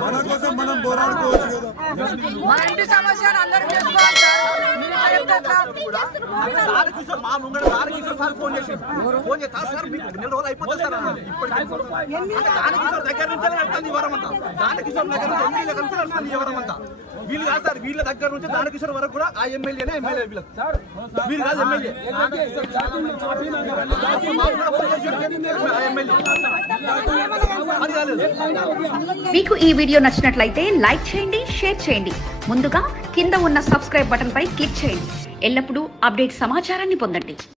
మన కోసం మనం పోరాడుకోవచ్చు కదా. మన ఇంటి సమస్యను అందరూ చేసుకోవాలి సార్. మా ముంగడ కిషోర్ సార్ ఫోన్ చేసి సార్ మీకు 2 రోజులు అయిపోతుంది సార్ ఇప్పటికీ కిషోర్ దగ్గర నుంచి వెళ్తుంది వరమంతా. కిషోర్ దగ్గర నుంచి ఎంపీల కలిసి వెళ్తుంది వరమంతా. వీళ్ళు కాదు సార్, వీళ్ళ దగ్గర నుంచి కిషోర్ వరకు కూడా ఆ ఎమ్మెల్యేనే ఎమ్మెల్యే వీళ్ళకి వీళ్ళు కాదు ఎమ్మెల్యే. మీకు ఈ వీడియో నచ్చినట్లయితే లైక్ చేయండి, షేర్ చేయండి. ముందుగా కింద ఉన్న సబ్స్క్రైబ్ బటన్ పై క్లిక్ చేయండి. ఎల్లప్పుడూ అప్డేట్ సమాచారాన్ని పొందండి.